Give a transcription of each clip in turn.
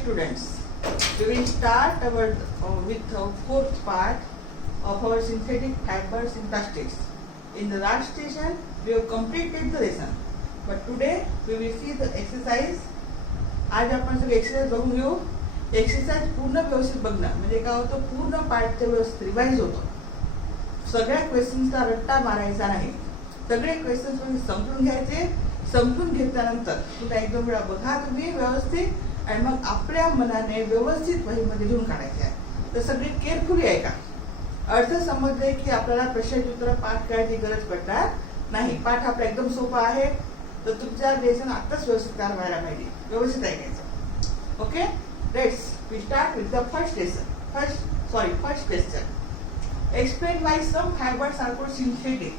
students, we will start with our fourth part of our synthetic fibers in plastics. In the last session, we have completed the lesson, but today we will see the exercise. आज आपण सगळे exercise बघून घेऊ. Exercise पूर्ण व्यवस्थित बघणं म्हणजे काय होतं, पूर्ण पार्टचं व्यवस्थित रिवाइज होतं. सगळ्या क्वेश्चन्सचा रट्टा मारायचा नाही. सगळे क्वेश्चन्स तुम्ही समजून घ्यायचे. समजून घेतल्यानंतर पुन्हा एक दोन वेळा बघा तुम्ही व्यवस्थित आणि मग आपल्या मनाने व्यवस्थित वहीमध्ये लिहून काढायचे आहे. तर सगळे केअरफुली आहे का, अर्थ समजले की आपल्याला प्रश्नोत्तर पाठ करायची गरज पडणार नाही. पाठ आपला एकदम सोपा आहे. तर तुमच्या लेसन आताच व्यवस्थित तयार व्हायला पाहिजे, व्यवस्थित ऐकायचं. Okay, let's we start with the first lesson. First question. Explain why some fibres are called synthetic.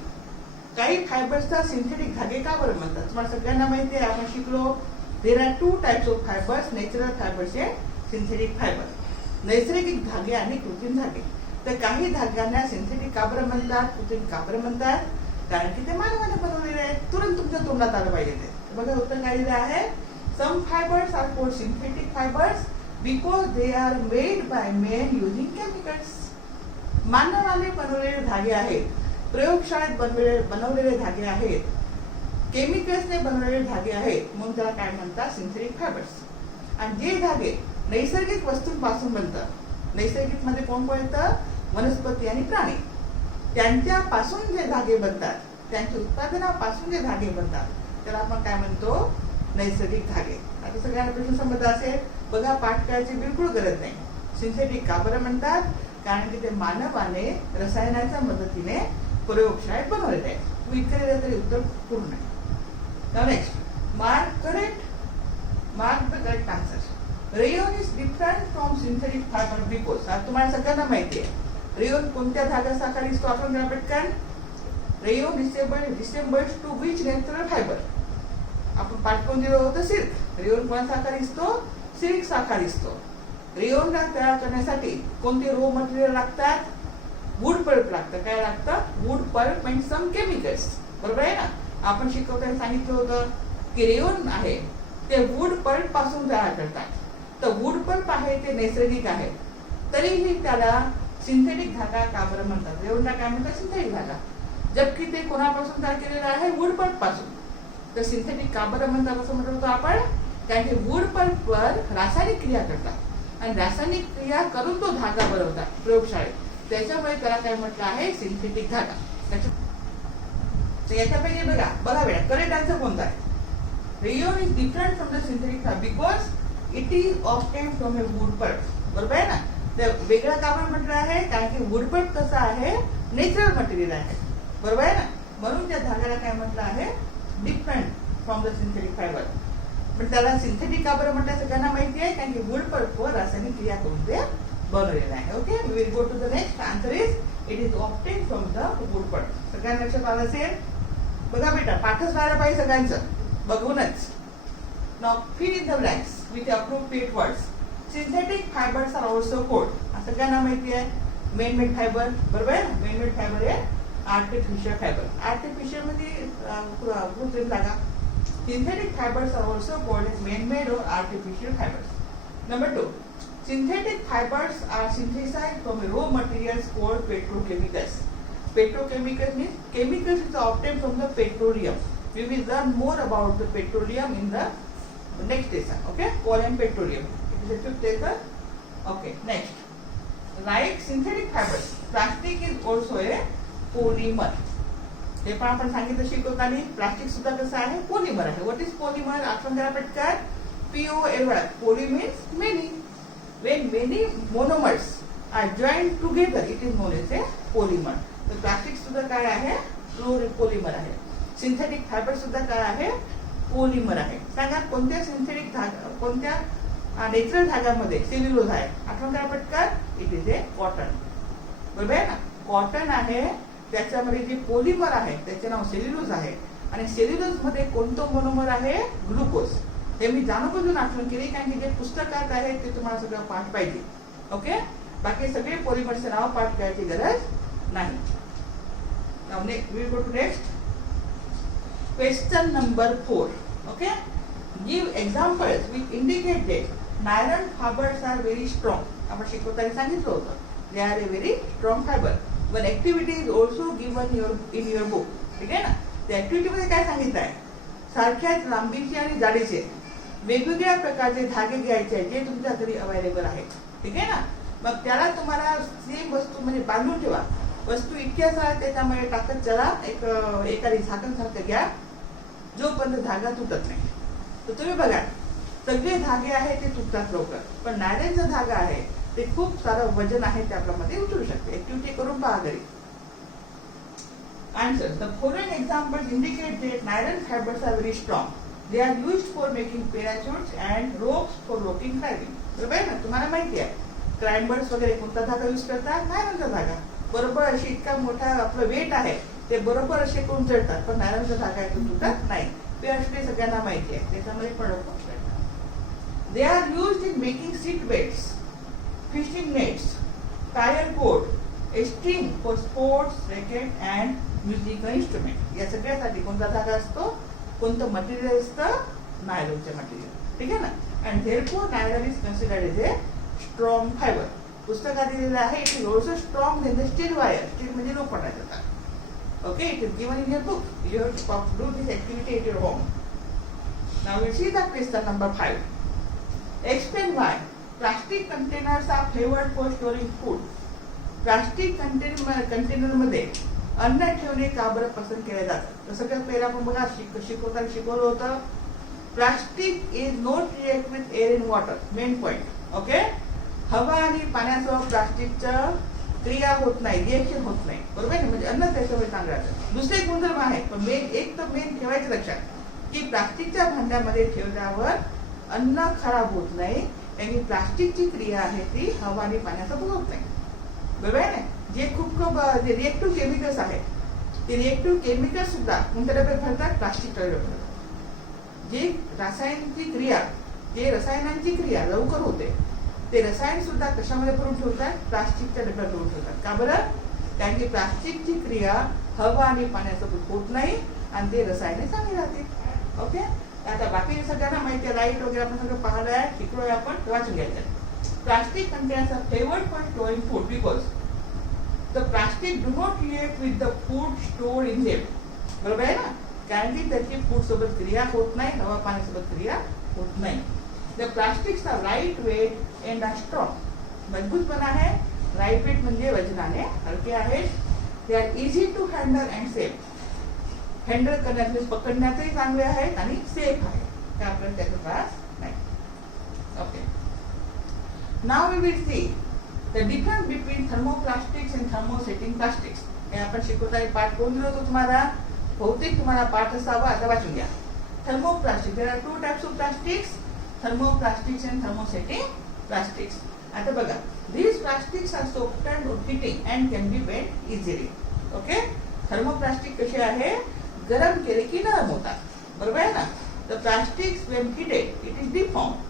काही फायबर्सचा सिंथेटिक धागे का बरं म्हणतात? तुम्हाला सगळ्यांना माहिती आहे, आपण शिकलो. There are two types of fibres, natural fibres and synthetic fibre. नैसर्गिक धागे आणि कृत्रिम धागे. तर काही धाग्यांना सिंथेटिक का बरं म्हणतात, कृत्रिम का बरं म्हणतात? कारण की ते मानवाने बनवलेले आहेत. तुरंत तुमच्या तोंडात आलं पाहिजे ते. बघा उत्तर काय दिलं आहे. Some fibres are called synthetic fibres because they are made by man using chemicals. मानवाने बनवलेले धागे आहेत, प्रयोगशाळेत बनवलेले धागे आहेत, केमिकल्सने बनवलेले धागे आहेत, म्हणून त्याला काय म्हणतात, सिंथेटिक फायबर्स. आणि जे धागे नैसर्गिक वस्तूंपासून बनतात, नैसर्गिक मध्ये कोण कोण येतं, वनस्पती आणि प्राणी, त्यांच्यापासून जे धागे बनतात, त्यांच्या उत्पादनापासून जे धागे बनतात, त्याला आपण काय म्हणतो, नैसर्गिक धागे. आता सगळ्यांना प्रश्न समजला असेल. बघा, पाठ करायची बिलकुल गरज नाही. सिंथेटिक का बरं म्हणतात? कारण की ते मानवाने रसायनाच्या मदतीने प्रयोगशाळेत बनवलेले आहेत. इतकं तरी उत्तर पूर्ण आहे. Now next, mark the correct answer. Rayon is different from synthetic fiber because. आता तुम्हाला सगळ्यांना माहिती आहे, रेयोन कोणत्या धाग्यासारखा दिसतो? आपण जरा पटकन. Rayon resembles to which natural fiber? आपण पाठ कोण दिलं होतं, सिल्क. रेयोन कोणासारखा दिसतो? सिल्क सारखा दिसतो. रेयोनला तयार करण्यासाठी कोणते रो मटेरियल लागतात? वूड पल्प लागतं. काय लागतं? Wood pulp and some chemicals. बरोबर आहे ना? आपण शिकवताना सांगितलं होतं की रेयोन आहे ते वूड पल्प पासून तयार करतात. तर वूड पल्प आहे ते नैसर्गिक आहे, तरीही त्याला सिंथेटिक धागा का बरं म्हणतात? रेयोनला काय म्हणतात? सिंथेटिक धागा. जबकि ते कोणापासून तयार केलेलं आहे? वूड पल्प पासून. तर सिंथेटिक का बरं म्हणतात असं म्हणत होतो आपण? कारण की वूड पल्पवर रासायनिक क्रिया करतात आणि रासायनिक क्रिया करून तो धागा बनवतात प्रयोगशाळेत. त्याच्यामुळे त्याला काय म्हटलं आहे, सिंथेटिक धागा. याच्यापैकी बघा बेटा, करेक्ट आन्सर कोणता आहे? Rayon is different from the synthetic fibre because it is obtain from a wood pulp. बरोबर आहे ना? तर वेगळं का बरं म्हटलं आहे? कारण की वूड पल्प कसं आहे, नेचरल मटेरियल आहे. बरोबर आहे ना? म्हणून त्या धाग्याला काय म्हटलं आहे, different from the synthetic fibre. पण त्याला सिंथेटिक का बरं म्हटलं सगळ्यांना माहिती आहे, कारण की वूड पल्पवर रासायनिक क्रिया करून ते बनवलेलं आहे. Okay, we will go to the next. Answer is it is obtain from the wood pulp. सगळ्यांना लक्षात आलं असेल. बघा बेटा, पाठच व्हायला पाहिजे सगळ्यांचं बघूनच. Now fill in the blanks with appropriate words. Synthetic fibres are also called. सगळ्यांना माहिती आहे मेन मेड फायबर. बरोबर आहे ना? मेन मेड फायबर आहे आर्टिफिशियल फायबर. आर्टिफिशियल मध्ये कृत्रिम धागा. Synthetic fibres are also called as man made or artificial fibres. Number 2, synthetic fibers are synthesized from raw materials called petrochemicals. Petrochemicals means chemicals is obtained from the petroleum. We will learn more about the petroleum in the next lesson. Okay, coal and petroleum. It is the fifth lesson. Okay, next. Like synthetic fibers, plastic is also a polymer. हे पण आपण सांगितलं शिकवताना. Plastic सुद्धा कसं आहे, polymer आहे. What is polymer? आठवण करा पटकन. POL. पोली means many. When many monomers are joined together, it is known as a polymer. तर प्लास्टिक सुद्धा काय आहे, पॉलिमर आहे. सिंथेटिक फायबर सुद्धा काय आहे, पॉलिमर आहे. सांगा कोणत्या सिंथेटिक धागा, कोणत्या नॅचरल धाग्यामध्ये सेल्युलोज आहे? आठवण करा पटकन. It is a cotton. बरोबर आहे ना? कॉटन आहे, त्याच्यामध्ये जे पॉलिमर आहे त्याचे नाव सेल्युलोज आहे. आणि सेल्युलोज मध्ये कोणतं मोनोमर आहे, ग्लुकोज. हे मी जाणून आठवण केली, कारण की जे पुस्तकात आहे ते तुम्हाला सगळं पाठ पाहिजे. ओके, बाकी सगळे पॉलिमरचे नाव पाठ करायची गरज नाही. Now next we go to next question number 4. Okay, give examples which indicate nylon fibres are very strong. आपण शिकवताना सांगितलं होतं, they are a very strong fibre. One activity is also given in your book. ठीक आहे ना. त्या ऍक्टिव्हिटीमध्ये काय सांगितलं आहे, सारख्याच लांबीचे आणि जाडीचे वेगवेगळ्या प्रकारचे धागे घ्यायचे आहेत जे तुमच्या घरी अवेलेबल आहेत. ठीक आहे ना. मग त्याला तुम्हाला सेम वस्तू म्हणजे बांधून ठेवा. वस्तू इतक्याच आहेत त्याच्यामध्ये टाकत चला, एखादी झाकण सारखं घ्या जोपर्यंत धागा तुटत नाही. तर तुम्ही बघा, सगळे धागे आहेत ते तुटतात लवकर, पण नायलॉनचा धागा आहे ते खूप सारं वजन आहे ते आपल्यामध्ये उचलू शकते. ऍक्टिव्हिटी करून पहा घरी. Answer. The following examples indicate that nylon fibers are very strong. They are used for making parachutes and ropes for locking climbing. बरोबर आहे ना. तुम्हाला माहिती आहे क्लाइंबर्स वगैरे कोणता धागा यूज करतात, नायलॉनचा धागा. बरोबर अशी इतका मोठा आपलं वेट आहे ते बरोबर असे करून चढतात, पण नायलॉनचा धागा आहे तो तुटत नाही. ते सगळ्यांना माहिती आहे, त्याच्यामध्ये पण लोक चढतात. They are used in making seat belts, fishing nets, tyre cord, a string for sports racket and musical instrument. या सगळ्यासाठी कोणता धागा असतो, कोणतं मटेरियल असतं, नायलॉनचे मटेरियल. ठीक आहे ना. And therefore nylon is considered as a strong fibre. पुस्तकात दिलेलं आहे it is also strong than the steel wire. Steel म्हणजे लोखंडाचा तार. Okay, it is given in your book. You have to do this activity at your home. Now we'll see the question number 5. Explain why plastic containers are favored for storing food. Plastic container मध्ये अन्न ठेवणे का बरं पसंत केले जातात. जसं की पहिला आपण बघा शिकवताना शिकवलं होतं, plastic is not react with air in water. Main point. Okay, हवा आणि पाण्यासह प्लास्टिकचं क्रिया होत नाही, रिएक्शन होत नाही. बरोबर आहे. म्हणजे अन्न त्याच्यामुळे चांगलं राहतं. दुसरे गुणधर्म आहेत, पण मेन ठेवायचं लक्षात की प्लास्टिकच्या भांड्यामध्ये ठेवल्यावर अन्न खराब होत नाही, आणि प्लास्टिकची क्रिया आहे ती हवा आणि पाण्यासोबत होत नाही. बरोबर आहे ना. जे खूप जे रिएक्टिव्ह केमिकल्स आहेत, ते रिएक्टिव्ह केमिकल्स सुद्धा कोणत्या डब्यात भरतात, प्लास्टिकच्या डब्यात भरतात. जे रसायनांची क्रिया लवकर होते ते रसायन सुद्धा कशामध्ये भरून ठेवतात, प्लास्टिकच्या डब्यात भरून ठेवतात. का बरं, कारण की प्लास्टिकची क्रिया हवा आणि पाण्यासोबत होत नाही आणि ते रसायने चांगली राहते. ओके, आता बाकी सगळ्यांना माहिती आहे, लाईट वगैरे आपण सगळं पाहिलं आहे, शिकलोय आपण, वाचून घ्यायचं. Plastic containers are favoured for storing food because the plastic do not react with the food stored in them. बरोबर आहे ना. कारण की त्याची फूड सोबत क्रिया होत नाही, हवा पाण्यासोबत क्रिया होत नाही. The plastics are light weight and are strong. मजबूत पण आहे, लाईट वेट म्हणजे वजनाने हलके आहेत. They are easy to handle and safe. Handle करण्यात पकडण्यातही चांगले आहेत आणि सेफ आहे, त्या आपल्याला त्याचा त्रास नाही. Okay, now we will see the difference between thermoplastics and thermosetting plastics. हे आपण शिकवताना पाठ कोण दिलं होतं तुम्हाला, बहुतेक तुम्हाला पाठ असावा. आता वाचून घ्या. Thermoplastic, there are 2 types of plastics, thermoplastics and thermosetting plastics. आता बघा, these plastics are softened or fitting and can be bent easily. Okay, thermoplastic कसे आहे, गरम केले की नरम होतात. बरोबर आहे ना. तर plastics when heated it is deformed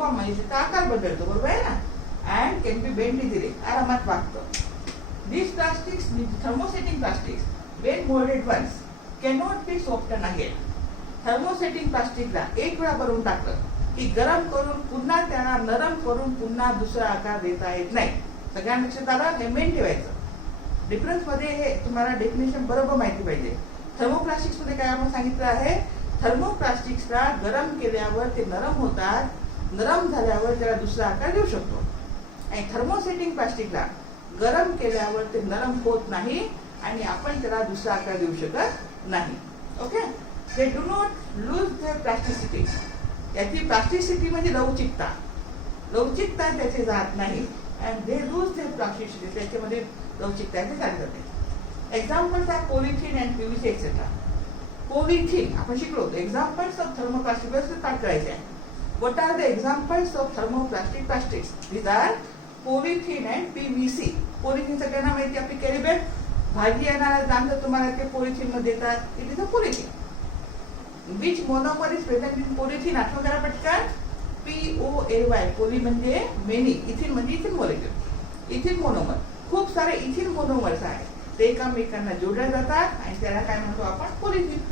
म्हणजे त्याचा आकार बदलतो. बरोबर आहे ना. and can be bent easily, आरामात वागतो. These plastics, thermosetting plastics, when molded once cannot be softened again. Thermosetting प्लास्टिकला एक वेळा भरून टाकलं की गरम करून पुन्हा त्याला नरम करून पुन्हा दुसरा आकार देता येत नाही. सगळ्यांना लक्षात आलं, हे मेन ठेवायचं. डिफरन्स मध्ये हे तुम्हाला डेफिनेशन बरोबर माहिती पाहिजे. थर्मोप्लास्टिक्स मध्ये काय आपण सांगितलं आहे, थर्मोप्लास्टिक्सला गरम केल्यावर ते नरम होतात, नरम झाल्यावर त्याला दुसरा आकार देऊ शकतो. आणि थर्मोसेटिंग प्लास्टिकला गरम केल्यावर ते नरम होत नाही आणि आपण त्याला दुसरा आकार देऊ शकत नाही. Okay, they do not lose their plasticity. याची प्लास्टिसिटी म्हणजे लवचिकता त्याचे जात नाही. and they lose their plasticity, त्याच्यामध्ये लवचिकता ते चालली जाते. Examples are polythene and PVC etcetera. Polythene आपण शिकलो होतो. एक्झाम्पल्स ऑफ थर्मोप्लास्टिक पाठ करायचे आहे. What are the examples of thermoplastic plastics? These are polythene and PVC. Polythene सगळ्यांना माहिती, आपली कॅरी बॅग, भाजी आणायला जाणं तुम्हाला ते पॉलिथिन मध्ये देतात. It is a polythene. Which monomer is present in polythene? आठवण करा पटकन. POLY. पोली म्हणजे मेनी, इथिन म्हणजे इथिन मॉलिक्यूल. इथिन मोनोमर. खूप सारे इथिन मोनोमर्स आहेत, ते एकमेकांना जोडले जातात आणि त्याला काय म्हणतो आपण, polythene.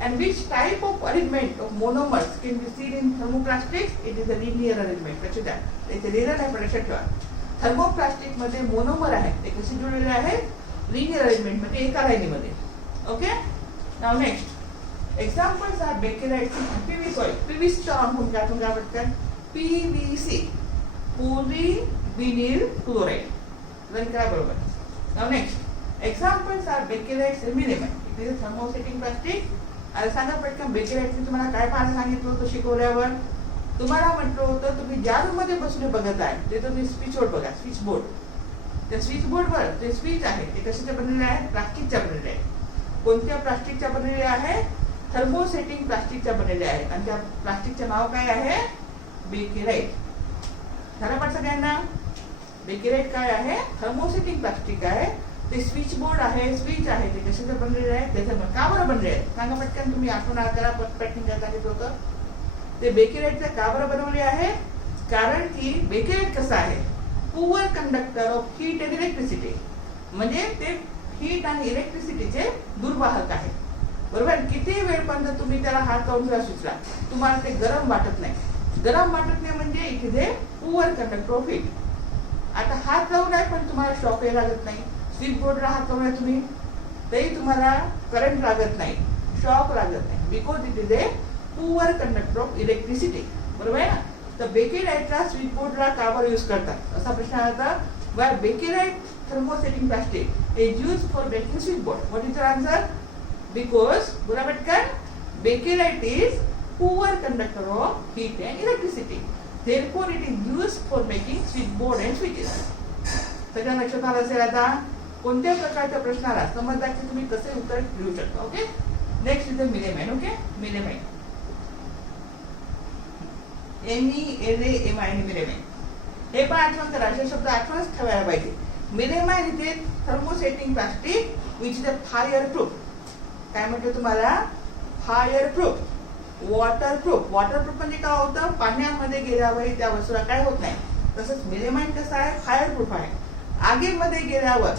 And which type of arrangement of monomers can be seen in thermoplastics? It is a linear arrangement. लक्षात द्या. त्याचे रिझन आहे पण लक्षात ठेवा. थर्मोप्लास्टिक मध्ये मोनोमर आहेत ते कसे जुळलेले आहेत लिनियर अरेंजमेंट मध्ये एका लाईनीमध्ये. Okay. Now next examples are bakelite PV soil. PVC चा आपण काय पटकन पीव्हीसी पॉलीविनिल क्लोराइड रन करा बरोबर. Now next examples are bakelite melamine. It is thermosetting plastic. आता सांगा पटकन बेकेलाइटचे तुम्हाला काय पाहणं सांगितलं होतं शिकवल्यावर. तुम्हाला म्हटलं होतं तुम्ही ज्या रूम मध्ये बसून बघत आहे ते तुम्ही स्विच बोर्ड बघा. स्विच बोर्ड त्या स्विच बोर्डवर जे स्विच आहे ते कशाचे बनलेले आहे प्लास्टिकच्या बनलेले आहे. कोणत्या प्लास्टिकच्या बनलेले आहे थर्मोसेटिंग प्लास्टिकच्या बनलेले आहेत आणि त्या प्लास्टिकचे नाव काय आहे बेकेलाइट. झालं सगळ्यांना. बेकेलाइट काय आहे थर्मोसेटिंग प्लास्टिक आहे. ते स्विच बोर्ड आहे स्विच आहे ते कशाचे बनलेले आहे त्याच्यामध्ये का बरं बनले आहेत सांगा पटकन. तुम्ही आठवण करा पॅकिंग करायला सांगितलं होतं. ते बेकेलाइटचे का बरं बनवले आहे कारण की बेकेलाइट कसं आहे poor conductor of heat and electricity. म्हणजे ते हीट आणि इलेक्ट्रिसिटीचे दुर्वाहक आहे. बरोबर. किती वेळपर्यंत तुम्ही त्याला हात लावून सुचला तुम्हाला ते गरम वाटत नाही. गरम वाटत नाही म्हणजे it is a poor conductor of heat. आता हात लावून आहे पण तुम्हाला शॉकही लागत नाही. स्विच बोर्डला हात लावून तुम्ही तरी तुम्हाला करंट लागत नाही शॉक लागत नाही because it is a poor conductor of electricity. बरोबर आहे ना. तर बेकेलाइटला स्विच बोर्डला का बरं यूज करतात असा प्रश्न आला. Y bakelite thermosetting plastic is used for making switch board. What is your answer? Because बोला पटकन bakelite is poor conductor of heat and electricity. Therefore, it is used for making switch board and switches. सगळ्या लक्षात आलं असेल. आता कोणत्या प्रकारच्या प्रश्नाला समजला की तुम्ही कसे उत्तर लिहू शकता. Okay. Next is melamine. Okay. Melamine MELAMINE melamine. हे पण आठवण करा. असे शब्द आठवणच ठेवायला पाहिजे. मिलेमाइन इथे thermosetting plastic which is a fire proof. काय म्हटलं तुम्हाला फायर प्रूफ वॉटरप्रूफ. वॉटरप्रूफ म्हणजे काय होतं पाण्यामध्ये गेल्यावर त्या वस्तूला काय होत नाही. तसंच मिलेमाइन कसं आहे फायर प्रूफ आहे. आगीमध्ये गेल्यावर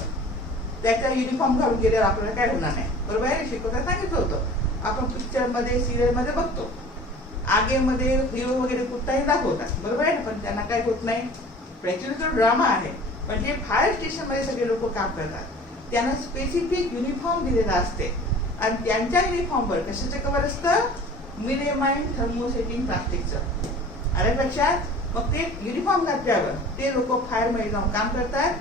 त्याचा युनिफॉर्म घालून गेल्यावर आपल्याला काय होणार नाही. बरोबर आहे. शिकवता सांगितलं होतं. आपण पिक्चर मध्ये सिरियल मध्ये बघतो आगीमध्ये हिरो वगैरे कुठताही दाखवतात. बरोबर आहे ना. पण त्यांना काय होत नाही. ऍक्च्युअली तो ड्रामा आहे. पण जे फायर स्टेशन मध्ये सगळे लोक काम करतात त्यांना स्पेसिफिक युनिफॉर्म दिलेला असते आणि त्यांच्या युनिफॉर्मवर कशाचं कव्हर असतं मिलेमाइन थर्मोसेटिंग प्लास्टिकचं. आलं लक्षात. मग ते युनिफॉर्म घातल्यावर ते लोक फायर मध्ये जाऊन काम करतात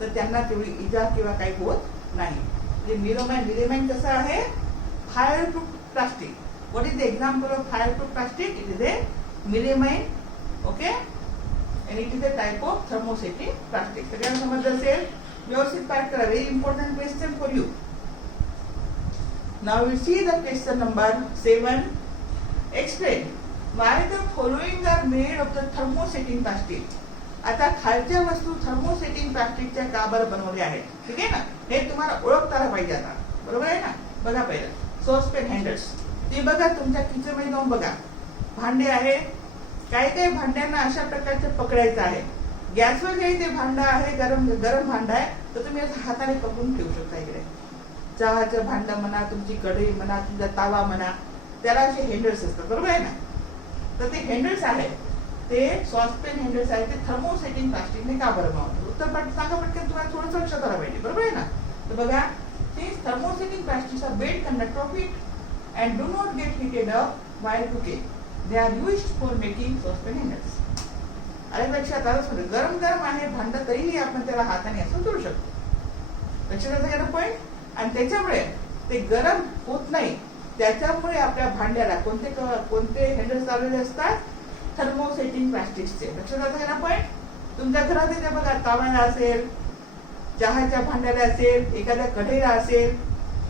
तर त्यांना तेवढी इजा किंवा काही होत नाही. म्हणजे मिलेमाइन कसं आहे fire proof plastic. What is the example of fire proof plastic? It is a melamine. Okay. and it is a type of thermosetting plastic. सगळ्यांना समजलं असेल. व्यवस्थित पाठ करा. Very important question for you. Now we see the question number 7. Explain why the following are made of the thermosetting plastic. आता खालच्या वस्तू thermosetting प्लास्टिकच्या का बरं बनवल्या आहेत. ठीक आहे ना. हे तुम्हाला ओळखता आलं पाहिजे आता. बरोबर आहे ना. बघा पहिलं सॉसपॅन हँडल्स. ते बघा तुमच्या किचन मध्ये जाऊन बघा. भांडे आहे. काही काही भांड्यांना अशा प्रकारचे पकडायचं आहे. गॅसवर काही ते भांडं आहे गरम भांडं आहे तर तुम्ही असं हाताने पकडून ठेवू शकता. इकडे चहाचं भांडं म्हणा तुमची कढई म्हणा तुमचा तावा म्हणा त्याला असे हँडल्स असतात. बरोबर आहे ना. तर ते हँडल्स आहेत ते सॉसपॅन हँडल्स आहेत ते थर्मोसेटिंग प्लास्टिकने का बरं बनवतात. उत्तर सांगा पटकन. तुम्हाला थोडंसं लक्षात आलं पाहिजे. बरोबर आहे ना. तर बघा these thermosetting plastics are bad conductor of heat and do not get heated up while cooking. They are used for making saucepan handles. अरे लक्षात आलं. गरम आहे भांडं तरीही आपण त्याला हाताने असं जोडू शकतो. लक्षात आलं पॉईंट. आणि त्याच्यामुळे ते गरम होत नाही. त्याच्यामुळे आपल्या भांड्याला कोणते हँडल्स लावलेले असतात थर्मोसेटिंग प्लास्टिकचे. लक्षात आलं पॉईंट. तुमच्या घरात येते बघा ताव्याला असेल चहाच्या भांड्याला असेल एखाद्या कढईला असेल.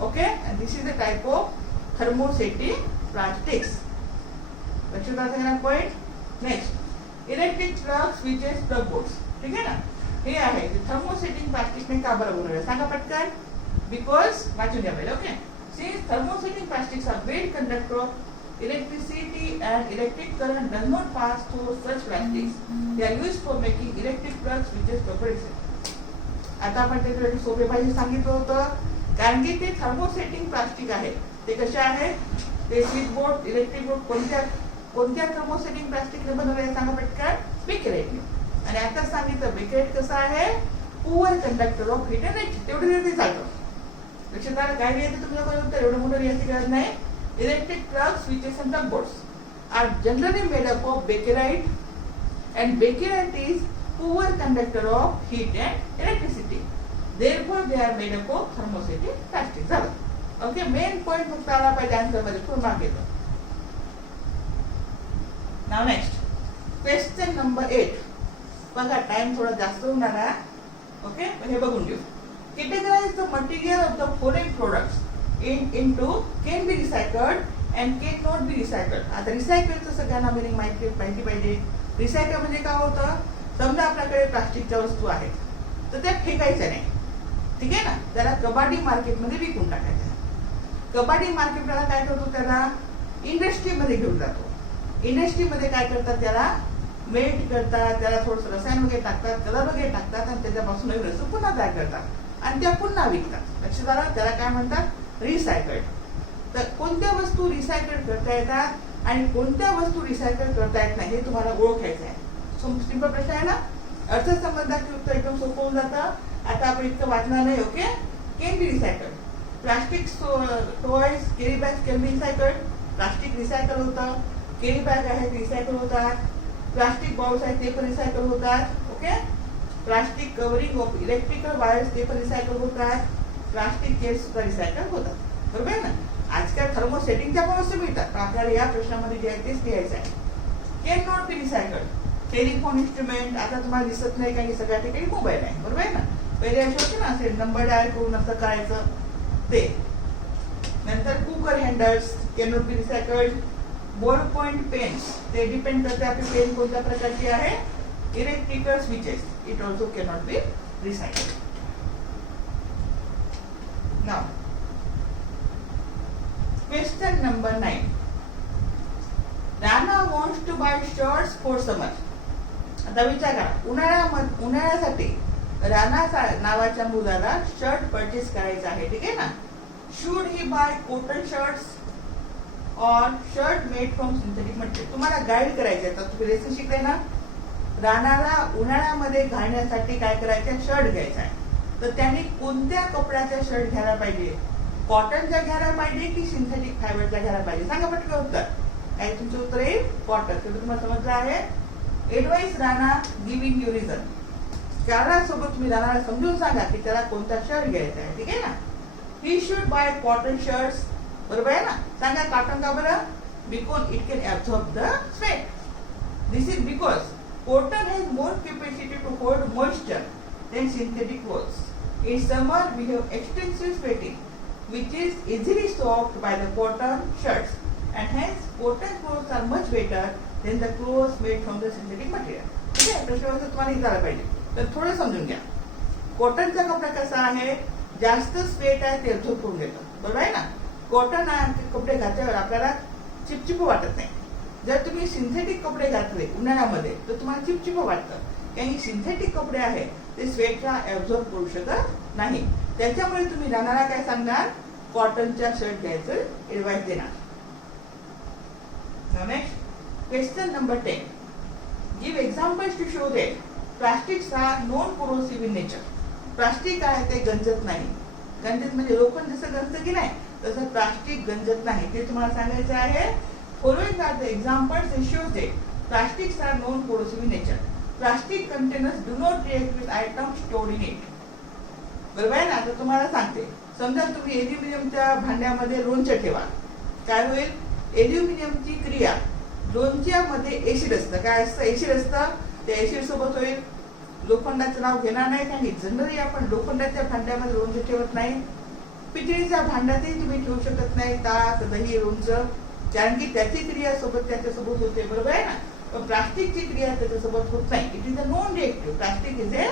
Okay. This is a type of thermosetting plastics. लक्षात आलं point. Next electric plug switches plug boards. ठीक आहे ना. हे आहे थर्मोसेटिंग प्लास्टिकने का बरं बनवलं सांगा पटकन. बिकॉज वाचून घ्या पहिले. Okay. Since thermosetting plastics are well conductor of electricity and electric current does not pass through such plastics. They are used for making electric plug switches plug boards. आता आपण त्याच्यासाठी सोपे पाहिजे सांगितलं होतं कारण की ते थर्मोसेटिंग प्लास्टिक आहे ते कसे आहेत? ते स्विच बोर्ड, इलेक्ट्रिक बोर्ड कोणत्या थर्मोसेटिंग प्लास्टिकने बनवले आहे सांगा पटकन? बेकेराइटने. आणि आता सांगितलं बेकेराइट कसं आहे? Poor conductor of heat and energy. तेवढे ते चालतं. लक्षात आलं? काय लिहायचं तुम्हाला कळलं तर एवढं मोठं लिहायची गरज नाही. Electric plug, switches and plug boards are generally made up of bakelite and bakelite is poor conductor of heat and electricity. Therefore, they are made up of thermostatic plastic. झालं. ओके, मेन पॉइंट फक्त आला पाहिजे answer मध्ये, फुल mark येतो. नाव next question number 8. बघा time थोडा जास्त होणार आहे. ओके, हे बघून घेऊ. Categorize the material of the following products into can be recycled and can not be recycled. आता रिसायकलचं सगळ्यांना मिनिंग माहिती पाहिजे. रिसायकल म्हणजे काय होतं? समजा आपल्याकडे प्लास्टिकच्या वस्तू आहेत तर त्या फेकायच्या नाही, ठीक आहे ना, त्याला कबाडी मार्केटमध्ये विकून टाकायच्या. कबाडी मार्केटला काय करतो? त्याला इंडस्ट्रीमध्ये घेऊन जातो. इंडस्ट्रीमध्ये काय करतात? त्याला मेल्ट करतात, त्याला थोडंसं रसायन वगैरे टाकतात, कलर वगैरे टाकतात आणि त्याच्यापासून नवीन वस्तू पुन्हा तयार करतात आणि त्या पुन्हा विकतात. लक्षात आलं? त्याला काय म्हणतात? रिसायकल्ड. तर कोणत्या वस्तू रिसायकल करता येतात आणि कोणत्या वस्तू रिसायकल करता येत नाही हे तुम्हाला ओळखायचं आहे. सिंपल प्रश्न आहे ना. अर्थसंबंधाचे उत्तर एकदम सोपं होऊन जातं. आता आपण इतकं वाचणार नाही. Okay, can be recycled. Plastic toys, carry bag can be recycled. Plastic recycle होतं. कॅरी बॅग आहेत रिसायकल होतात. प्लास्टिक बाउल्स आहेत ते पण रिसायकल होतात. Okay, plastic covering of electrical wires ते पण रिसायकल होतात. प्लास्टिक केस सुद्धा रिसायकल होतात. बरोबर आहे ना. आजकाल थर्मोसेटिंगच्या पण वस्तू मिळतात, पण आपल्याला या प्रश्नामध्ये जे आहे तेच लिहायचं आहे. Can not be recycled. Telephone instrument आता तुम्हाला दिसत नाही कारण की सगळ्या ठिकाणी मोबाईल आहे. बरोबर आहे ना. पहिले असे होते ना, असे नंबर डायल करून असं करायचं ते. नंतर cooker handles can not be recycled. Ball point pens ते डिपेंड करते आपली पेन कोणत्या प्रकारची आहे. Electrical switches it also can not be recycled. Now Question number 9. Rana wants to buy shirts for summer. आता विचार करा, उन्हाळ्यासाठी राणा नावाच्या मुलाला शर्ट परचेस करायचा आहे, ठीक आहे ना. Should he buy cotton shirts or shirt made from synthetic material. तुम्हाला गाईड करायचे आहे. तुम्ही लेसन शिकले ना. राणाला उन्हाळ्यामध्ये घालण्यासाठी काय करायचं? शर्ट घ्यायचा आहे. तर त्यांनी कोणत्या कपड्याचा शर्ट घ्यायला पाहिजे? कॉटनचा घ्यायला पाहिजे की सिंथेटिक फायबरचा घ्यायला पाहिजे? सांगा पटकन उत्तर. काय तुमचं उत्तर येईल? कॉटन. तुम्हाला समजलं आहे. Advice Rana giving you reason. सोबत तुम्ही राणाला समजून सांगा की त्याला कोणता शर्ट घ्यायचा आहे, ठीक आहे ना. He should buy cotton shirts. बरोबर आहे ना. सांगा कॉटन का बरं? Because it can absorb the sweat. This is because cotton has more capacity to hold moisture than synthetic clothes. In summer we have extensive sweating which is easily soaked by the cotton shirts and hence cotton clothes are much better than the clothes made from the synthetic material. ठीक आहे, प्रश्न तुम्हाला झाला पाहिजे. तर थोडं समजून घ्या. कॉटनचा कपडा कसा आहे? जास्त स्वेट आहे ते झोप करून घेतो. बरोबर आहे ना. कॉटन कपडे घातल्यावर आपल्याला चिपचिप वाटत नाही. जर तुम्ही सिंथेटिक कपडे घातले उन्हाळ्यामध्ये तर तुम्हाला चिपचिप वाटतं. कारण सिंथेटिक कपडे आहे ते स्वेटला ऍब्झॉर्ब करू शकत नाही. त्याच्यामुळे तुम्ही राणाला काय सांगणार? कॉटनचा शर्ट घ्यायचं ऍडवाइस देणार. Next question number 10. Give examples to show that plastics are non corrosive in nature. Plastic आहे ते गंजत नाही. गंजत म्हणजे लोखंड जसं गंजतं की नाही तसं प्लास्टिक गंजत नाही ते तुम्हाला सांगायचं आहे. Following are the examples that shows that plastics are non-corrosive in nature. Plastic containers do not react with items stored in it. बरोबर आहे ना. आता तुम्हाला सांगते. समजा तुम्ही एल्युमिनियमच्या भांड्यामध्ये लोणचं ठेवा. काय होईल? एल्युमिनियमची क्रिया लोणच्यामध्ये एसिड असतं. काय असतं? एसिड असतं. त्या एसिड सोबत होईल. लोखंडाचं नाव घेणार नाही कारण जनरली आपण लोखंडाच्या भांड्यामध्ये लोणचं ठेवत नाही. पितळीच्या भांड्यातही तुम्ही ठेवू शकत नाही ताक, दही, लोणचं, कारण की त्याची क्रिया सोबत त्याच्यासोबत होते. बरोबर आहे ना. पण प्लास्टिकची क्रिया त्याच्यासोबत होत नाही. It is a non reactive. Plastic is a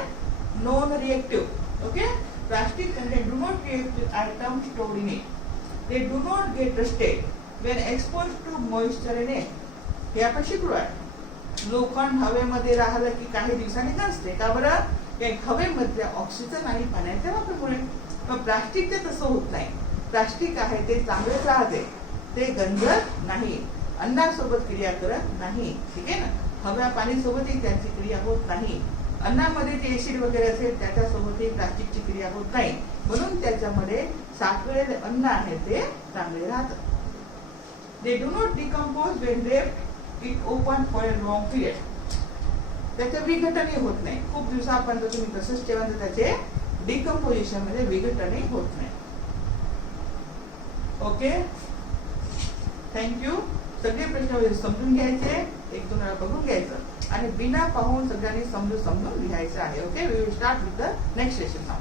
non reactive. Okay. Plastic content do not react with items stored in it. They do not get rusted when exposed to moisture and air. हे आपण शिकलो आहे. लोखंड हवेमध्ये राहिलं की काही दिवसांनी गंजते. का बरं? हवेमध्ये ऑक्सिजन आणि पाण्याच्या वापरामुळे. पण प्लास्टिकचं तसं होत नाही. प्लास्टिक आहे ते चांगलेच राहते, ते गंजत नाही, अन्नासोबत क्रिया करत नाही. ठीक आहे ना. हव्या पाणीसोबतही त्यांची क्रिया होत नाही. अन्नामध्ये जे एसिड वगैरे असेल त्याच्यासोबतही प्लास्टिकची क्रिया होत नाही, म्हणून त्याच्यामध्ये साठवलेले अन्न आहे ते चांगले राहतात. They do not decompose when left it open for a long period. त्याचे विघटनही होत नाही. खूप दिवसापर्यंत तुम्ही तसंच ठेवा तर त्याचे डिकम्पोजिशन मध्ये विघटनही होत नाही. Okay, thank you. सगळे प्रश्न समजून घ्यायचे, एक दोन वेळा बघून घ्यायचं आणि बिना पाहून सगळ्यांनी समजून लिहायचं आहे. Okay, we will start with the next session now.